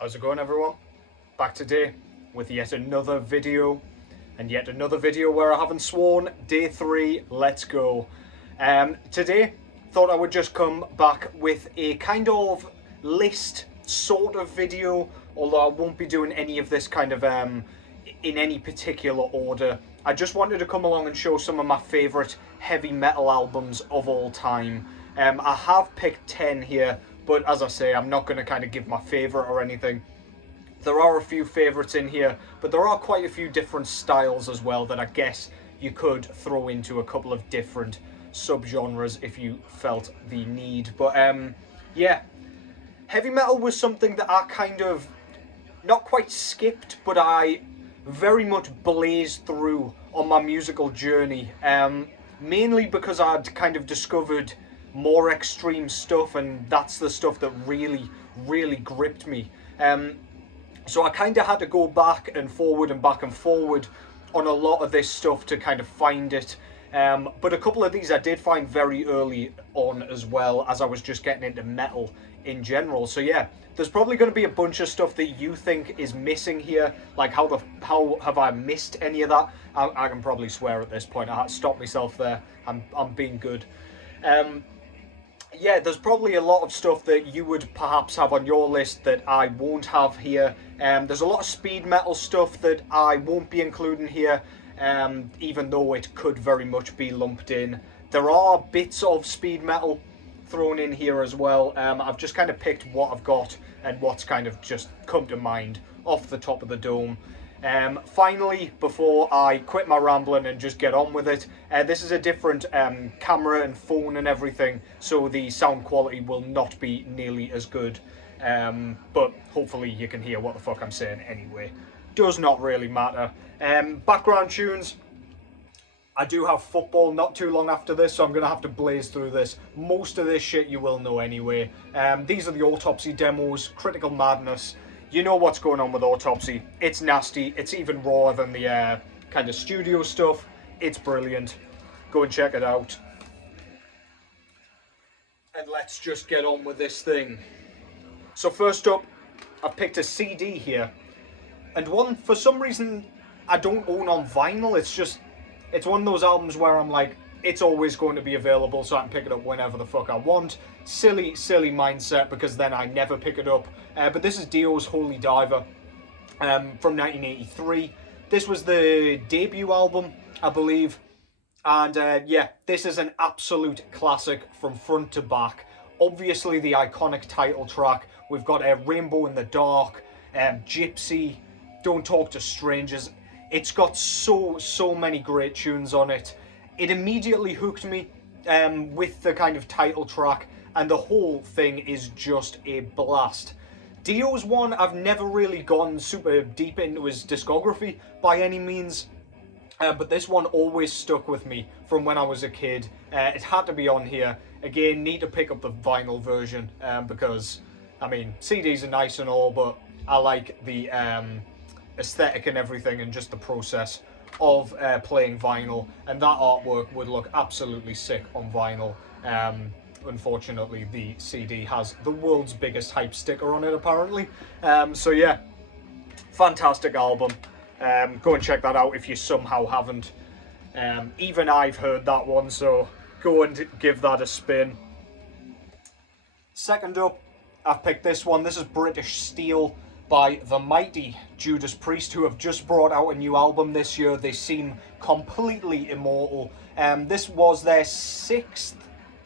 How's it going, everyone? Back today with yet another video, and yet another video where I haven't sworn. Day 3, let's go. Today, thought I would just come back with a kind of list sort of video, although I won't be doing any of this kind of in any particular order. I just wanted to come along and show some of my favourite heavy metal albums of all time. I have picked 10 here, but as I say, I'm not going to kind of give my favourite or anything. There are a few favourites in here, but there are quite a few different styles as well that I guess you could throw into a couple of different subgenres if you felt the need. But yeah, heavy metal was something that I kind of not quite skipped, but I very much blazed through on my musical journey, mainly because I'd kind of discovered more extreme stuff, and that's the stuff that really gripped me. So I kind of had to go back and forward on a lot of this stuff to kind of find it. But a couple of these I did find very early on as well, as I was just getting into metal in general. So yeah, there's probably going to be a bunch of stuff that you think is missing here, like how have I missed any of that? I can probably swear at this point. I had to stop myself there. I'm being good. Yeah, there's probably a lot of stuff that you would perhaps have on your list that I won't have here. There's a lot of speed metal stuff that I won't be including here, even though it could very much be lumped in. There are bits of speed metal thrown in here as well. I've just kind of picked what I've got and what's kind of just come to mind off the top of the dome. Finally, before I quit my rambling and just get on with it, this is a different camera and phone and everything, so the sound quality will not be nearly as good, but hopefully you can hear what the fuck I'm saying anyway. Does not really matter. Background tunes, I do have football not too long after this, so I'm going to have to blaze through this. Most of this shit you will know anyway. These are the Autopsy demos, Critical Madness. You know what's going on with Autopsy. It's nasty. It's even rawer than the kind of studio stuff. It's brilliant. Go and check it out. And let's just get on with this thing. So first up, I've picked a CD here. And one, for some reason, I don't own on vinyl. It's one of those albums where I'm like, it's always going to be available, so I can pick it up whenever the fuck I want. Silly mindset, because then I never pick it up. But this is Dio's Holy Diver from 1983. This was the debut album, I believe. And yeah, this is an absolute classic from front to back. Obviously the iconic title track. We've got Rainbow in the Dark, Gypsy, Don't Talk to Strangers. It's got so many great tunes on it. It immediately hooked me with the kind of title track, and the whole thing is just a blast. Dio's one, I've never really gone super deep into his discography by any means, but this one always stuck with me from when I was a kid. It had to be on here. Again, need to pick up the vinyl version, because, I mean, CDs are nice and all, but I like the aesthetic and everything, and just the process of playing vinyl, and that artwork would look absolutely sick on vinyl. Unfortunately, the CD has the world's biggest hype sticker on it, apparently. So yeah, fantastic album. Go and check that out if you somehow haven't. Even I've heard that one, so go and give that a spin. Second up, I've picked this one. This is British Steel by the mighty Judas Priest, who have just brought out a new album this year. They seem completely immortal. This was their 6th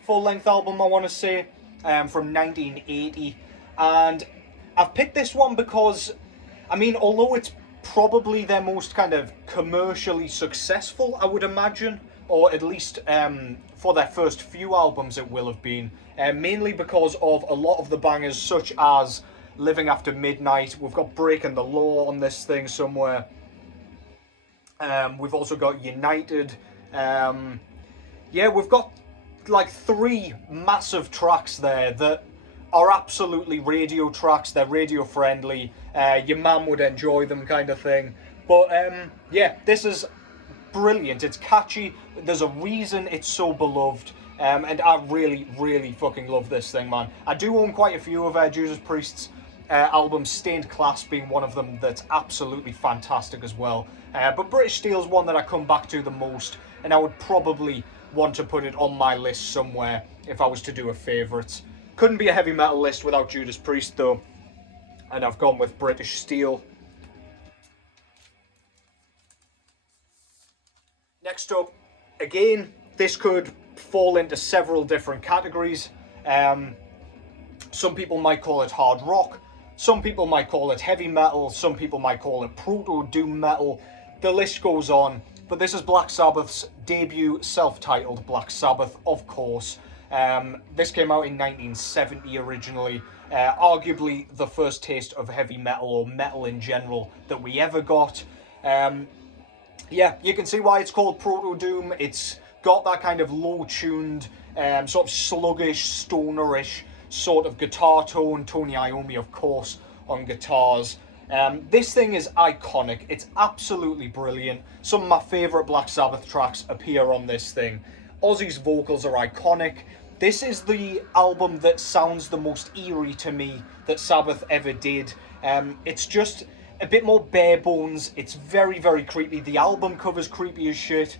full-length album, I want to say, from 1980. And I've picked this one because, I mean, although it's probably their most kind of commercially successful, I would imagine, or at least for their first few albums it will have been, mainly because of a lot of the bangers such as Living After Midnight. We've got Breaking the Law on this thing somewhere. We've also got United. Yeah, we've got like 3 massive tracks there that are absolutely radio tracks. They're radio friendly. Your mum would enjoy them, kind of thing. But yeah, this is brilliant. It's catchy. There's a reason it's so beloved. And I really fucking love this thing, man. I do own quite a few of Judas Priest's albums, Stained Class being one of them that's absolutely fantastic as well. But British Steel's one that I come back to the most, and I would probably want to put it on my list somewhere if I was to do a favourites. Couldn't be a heavy metal list without Judas Priest though, and I've gone with British Steel. Next up, again, this could fall into several different categories. Some people might call it hard rock, some people might call it heavy metal, some people might call it proto-doom metal. The list goes on, but this is Black Sabbath's debut self-titled Black Sabbath, of course. This came out in 1970 originally, arguably the first taste of heavy metal or metal in general that we ever got. Yeah, you can see why it's called proto-doom. It's got that kind of low-tuned, sort of sluggish, stonerish sort of guitar tone. Tony Iommi, of course, on guitars. This thing is iconic. It's absolutely brilliant. Some of my favourite Black Sabbath tracks appear on this thing. Ozzy's vocals are iconic. This is the album that sounds the most eerie to me that Sabbath ever did. It's just a bit more bare bones. It's very, very creepy. The album cover's creepy as shit.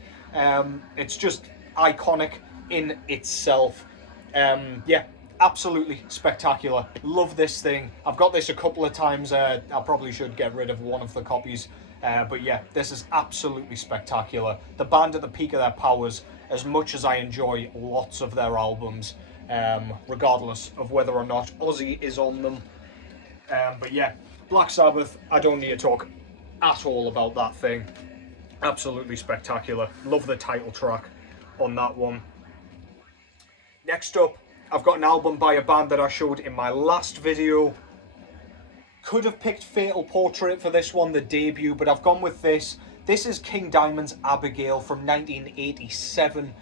It's just iconic in itself. Yeah, absolutely spectacular. Love this thing. I've got this a couple of times. I probably should get rid of one of the copies. But yeah, this is absolutely spectacular. The band at the peak of their powers, as much as I enjoy lots of their albums, regardless of whether or not Ozzy is on them. But yeah, Black Sabbath, I don't need to talk at all about that thing. Absolutely spectacular. Love the title track on that one. Next up, I've got an album by a band that I showed in my last video. Could have picked Fatal Portrait for this one, the debut, but I've gone with this. This is King Diamond's Abigail from 1987.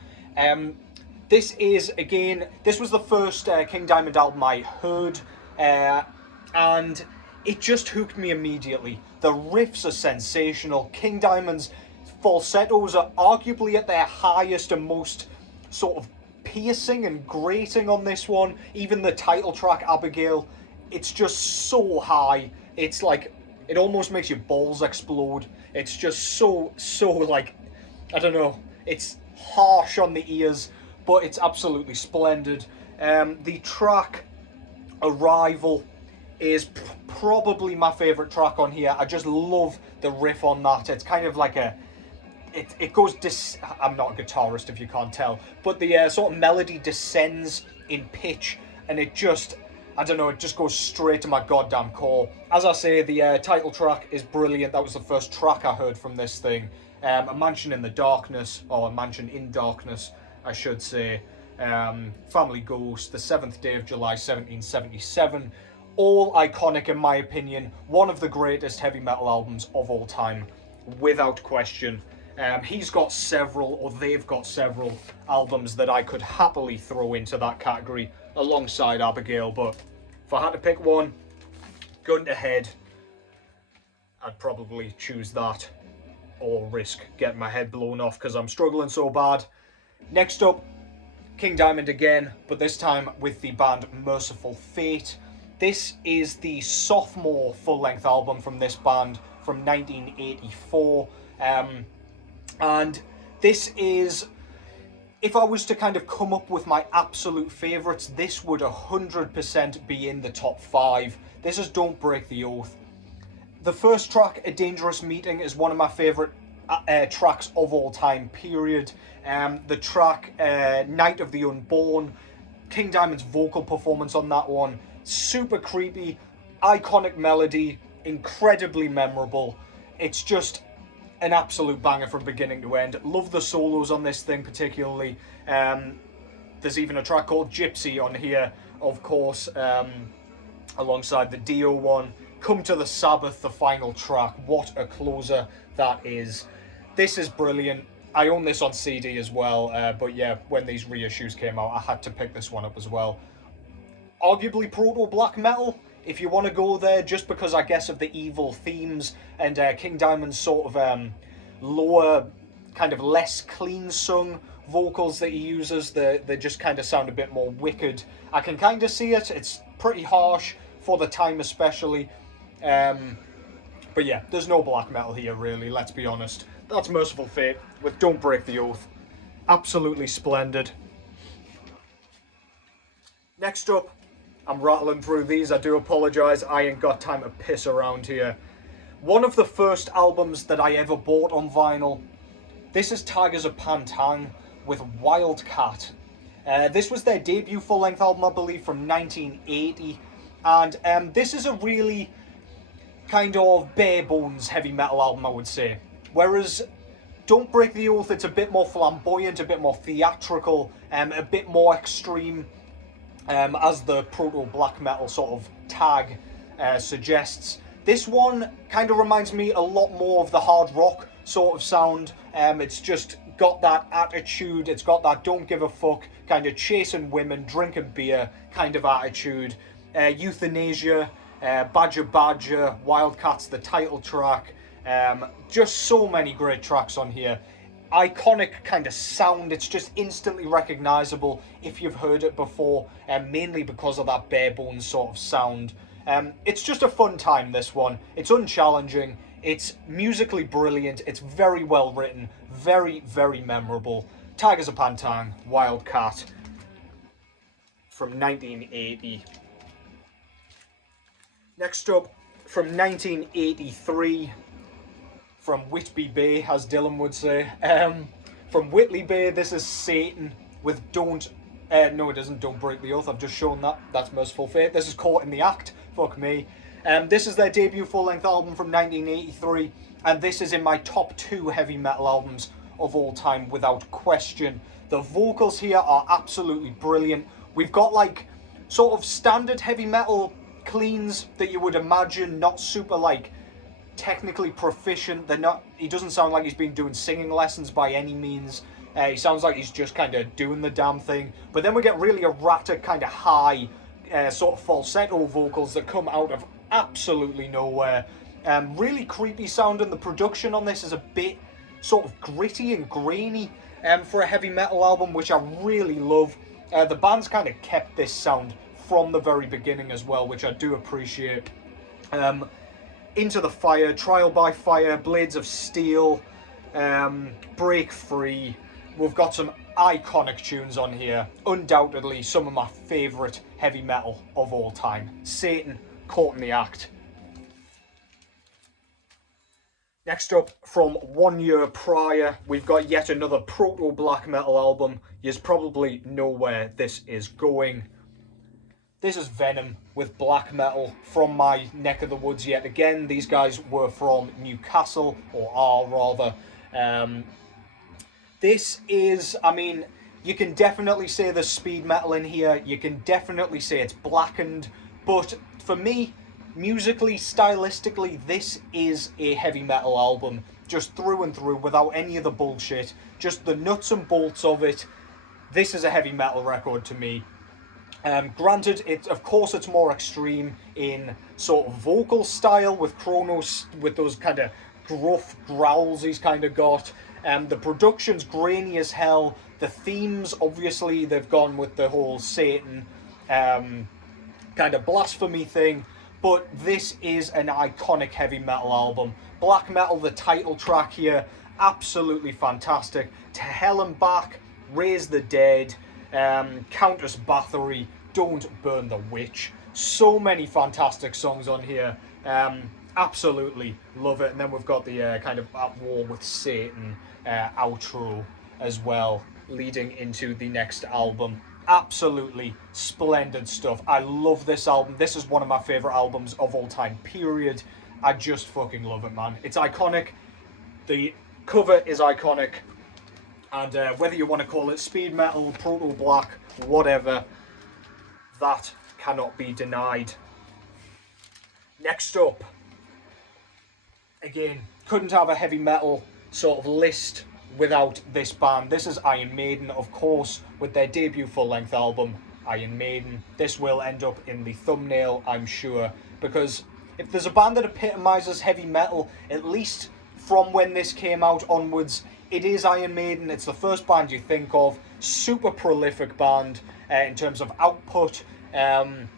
This is, again, this was the first King Diamond album I heard, and it just hooked me immediately. The riffs are sensational. King Diamond's falsettos are arguably at their highest and most sort of piercing and grating on this one. Even the title track, Abigail, it's just so high. It's like, it almost makes your balls explode. It's just so like, I don't know, it's harsh on the ears, but it's absolutely splendid. The track Arrival is probably my favourite track on here. I just love the riff on that. It's kind of like a, it goes, I'm not a guitarist if you can't tell, but the sort of melody descends in pitch, and it just, I don't know, it just goes straight to my goddamn core. As I say, the title track is brilliant. That was the first track I heard from this thing. A Mansion in the Darkness, or A Mansion in Darkness, I should say. Family Ghost, The Seventh Day of July, 1777. All iconic in my opinion. One of the greatest heavy metal albums of all time, without question. He's got several, or they've got several albums that I could happily throw into that category alongside Abigail, but if I had to pick one, gun to head, I'd probably choose that or risk getting my head blown off because I'm struggling so bad. Next up, King Diamond again, but this time with the band Merciful Fate. This is the sophomore full-length album from this band from 1984. And this is, if I was to kind of come up with my absolute favourites, this would 100% be in the top 5. This is Don't Break the Oath. The first track, A Dangerous Meeting, is one of my favourite tracks of all time, period. The track, Night of the Unborn, King Diamond's vocal performance on that one, super creepy, iconic melody, incredibly memorable. It's just an absolute banger from beginning to end. Love the solos on this thing particularly. There's even a track called Gypsy on here, of course, alongside the Dio one. Come to the Sabbath, the final track. What a closer that is. This is brilliant. I own this on CD as well, but yeah, when these reissues came out, I had to pick this one up as well. Arguably proto-black metal, if you want to go there, just because I guess of the evil themes and King Diamond's sort of lower, kind of less clean-sung vocals that he uses, they just kind of sound a bit more wicked. I can kind of see it. It's pretty harsh, for the time especially. But yeah, there's no black metal here really, let's be honest. That's Merciful Fate with Don't Break the Oath. Absolutely splendid. Next up, I'm rattling through these, I do apologise, I ain't got time to piss around here. One of the first albums that I ever bought on vinyl, this is Tigers of Pangtang with Wildcat. This was their debut full-length album, I believe, from 1980, and this is a really kind of bare-bones heavy metal album, I would say. Whereas Don't Break the Oath, it's a bit more flamboyant, a bit more theatrical, a bit more extreme, as the proto-black metal sort of tag suggests. This one kind of reminds me a lot more of the hard rock sort of sound. It's just got that attitude, it's got that don't give a fuck, kind of chasing women, drinking beer kind of attitude. Euthanasia, Badger Badger, Wildcats, the title track. Just so many great tracks on here. Iconic kind of sound, it's just instantly recognisable if you've heard it before, mainly because of that bare bones sort of sound. It's just a fun time, this one. It's unchallenging, it's musically brilliant, it's very well written, very, very memorable. Tigers of Pangtang, Wildcat, from 1980. Next up, from 1983, from Whitby Bay, as Dylan would say. From Whitley Bay, this is Satan with Don't... no, it isn't Don't Break the Oath, I've just shown that. That's Merciful Fate. This is Caught in the Act. Fuck me. This is their debut full-length album from 1983, and this is in my top 2 heavy metal albums of all time, without question. The vocals here are absolutely brilliant. We've got, like, sort of standard heavy metal cleans that you would imagine, not super, like, technically proficient. They're not. He doesn't sound like he's been doing singing lessons by any means. He sounds like he's just kind of doing the damn thing. But then we get really erratic, kind of high, sort of falsetto vocals that come out of absolutely nowhere. Really creepy sounding. The production on this is a bit sort of gritty and grainy for a heavy metal album, which I really love. The band's kind of kept this sound from the very beginning as well, which I do appreciate. Into the Fire, Trial by Fire, Blades of Steel, Break Free. We've got some iconic tunes on here. Undoubtedly some of my favourite heavy metal of all time. Satan, Caught in the Act. Next up, from 1 year prior, we've got yet another proto-black metal album. You probably know where this is going. This is Venom with black metal from my neck of the woods yet again. These guys were from Newcastle, or are rather. This is, I mean, you can definitely say there's speed metal in here. You can definitely say it's blackened. But for me, musically, stylistically, this is a heavy metal album. Just through and through, without any of the bullshit. Just the nuts and bolts of it. This is a heavy metal record to me. Granted, of course it's more extreme in sort of vocal style with Kronos, with those kind of gruff growls he's kind of got. The production's grainy as hell. The themes, obviously, they've gone with the whole Satan kind of blasphemy thing. But this is an iconic heavy metal album. Black Metal, the title track here, absolutely fantastic. To Hell and Back, Raise the Dead, Countess Bathory, Don't Burn the Witch. So many fantastic songs on here. Absolutely love it. And then we've got the kind of At War with Satan outro as well, leading into the next album. Absolutely splendid stuff. I love this album. This is one of my favourite albums of all time, period. I just fucking love it, man. It's iconic. The cover is iconic. And whether you want to call it speed metal, proto-black, whatever, that cannot be denied. Next up, again, couldn't have a heavy metal sort of list without this band. This is Iron Maiden, of course, with their debut full-length album, Iron Maiden. This will end up in the thumbnail, I'm sure, because if there's a band that epitomises heavy metal, at least from when this came out onwards, it is Iron Maiden. It's the first band you think of. Super prolific band in terms of output. Kind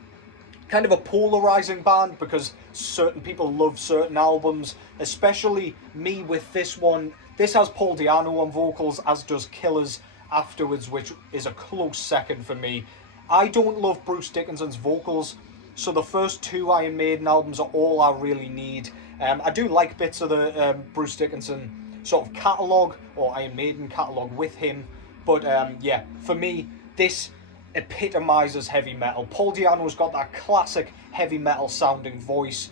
kind of a polarizing band because certain people love certain albums, especially me with this one. This has Paul Diano on vocals, as does Killers afterwards, which is a close second for me. I don't love Bruce Dickinson's vocals, so the first two Iron Maiden albums are all I really need. I do like bits of the Bruce Dickinson sort of catalogue, or Iron Maiden catalogue with him, but yeah, for me, this epitomises heavy metal. Paul Diano's got that classic heavy metal sounding voice.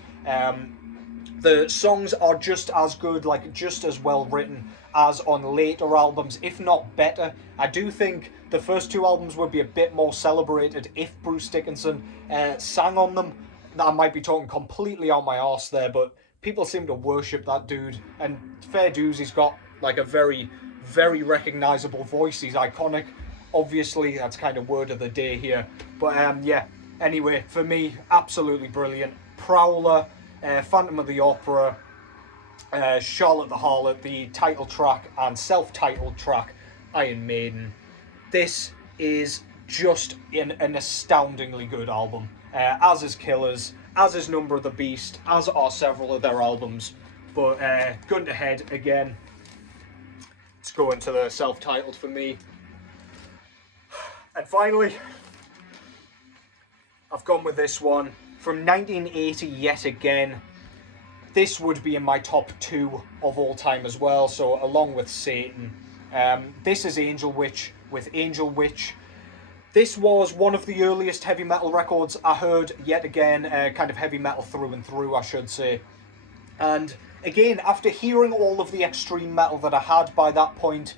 The songs are just as good, like just as well written as on later albums, if not better. I do think the first two albums would be a bit more celebrated if Bruce Dickinson sang on them. I might be talking completely on my arse there, but people seem to worship that dude, and fair dues, he's got like a very, very recognisable voice. He's iconic. Obviously, that's kind of word of the day here. But yeah, anyway, for me, absolutely brilliant. Prowler, Phantom of the Opera, Charlotte the Harlot, the title track and self-titled track, Iron Maiden. This is just an astoundingly good album, as is Killers, as is Number of the Beast, as are several of their albums. But gun to head again, let's go into the self-titled for me. And finally, I've gone with this one from 1980 yet again. This would be in my top 2 of all time as well, so along with Satan. This is Angel Witch with Angel Witch. This was one of the earliest heavy metal records I heard, yet again, kind of heavy metal through and through, I should say. And again, after hearing all of the extreme metal that I had by that point,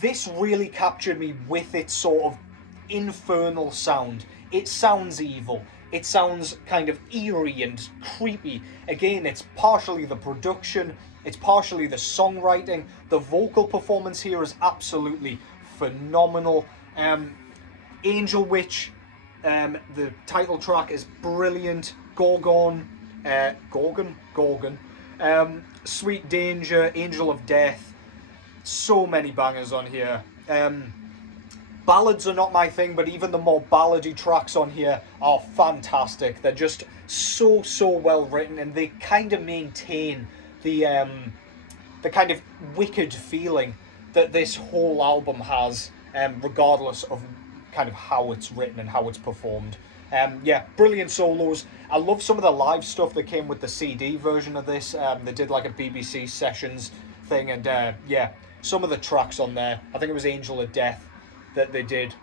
this really captured me with its sort of infernal sound. It sounds evil. It sounds kind of eerie and creepy. Again, it's partially the production, it's partially the songwriting. The vocal performance here is absolutely phenomenal. Angel Witch, the title track is brilliant. Gorgon, Sweet Danger, Angel of Death. So many bangers on here. Ballads are not my thing, but even the more ballady tracks on here are fantastic. They're just so well written, and they kind of maintain the kind of wicked feeling that this whole album has, regardless of kind of how it's written and how it's performed. Yeah, brilliant solos. I love some of the live stuff that came with the CD version of this. They did like a BBC Sessions thing, and yeah, some of the tracks on there, I think it was Angel of Death that they did,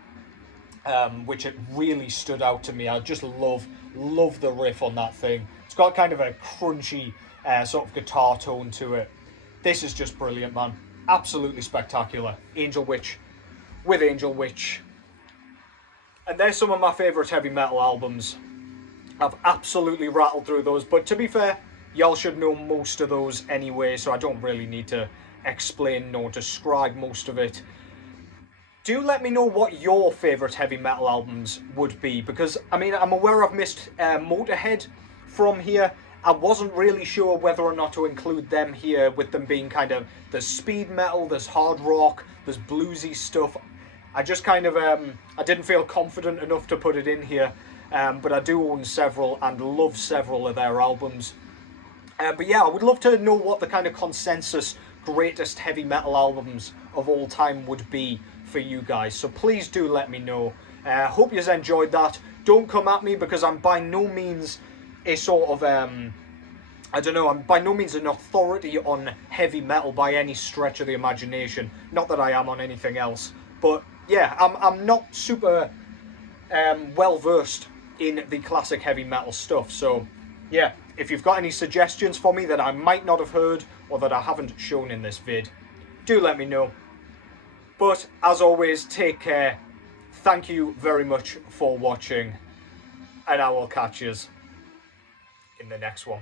which it really stood out to me. I just love the riff on that thing. It's got kind of a crunchy sort of guitar tone to it. This is just brilliant, man. Absolutely spectacular. Angel Witch with Angel Witch. And there's some of my favourite heavy metal albums. I've absolutely rattled through those, but to be fair, y'all should know most of those anyway, so I don't really need to explain nor describe most of it. Do let me know what your favourite heavy metal albums would be, because, I mean, I'm aware I've missed Motorhead from here. I wasn't really sure whether or not to include them here, with them being kind of, there's speed metal, there's hard rock, there's bluesy stuff. I just kind of, I didn't feel confident enough to put it in here, but I do own several and love several of their albums. But yeah, I would love to know what the kind of consensus greatest heavy metal albums of all time would be for you guys, so please do let me know. Hope you enjoyed that. Don't come at me, because I'm by no means a sort of I don't know, I'm by no means an authority on heavy metal by any stretch of the imagination. Not that I am on anything else, but yeah, I'm not super well versed in the classic heavy metal stuff. So yeah, if you've got any suggestions for me that I might not have heard or that I haven't shown in this vid, do let me know. But as always, take care. Thank you very much for watching, and I will catch you in the next one.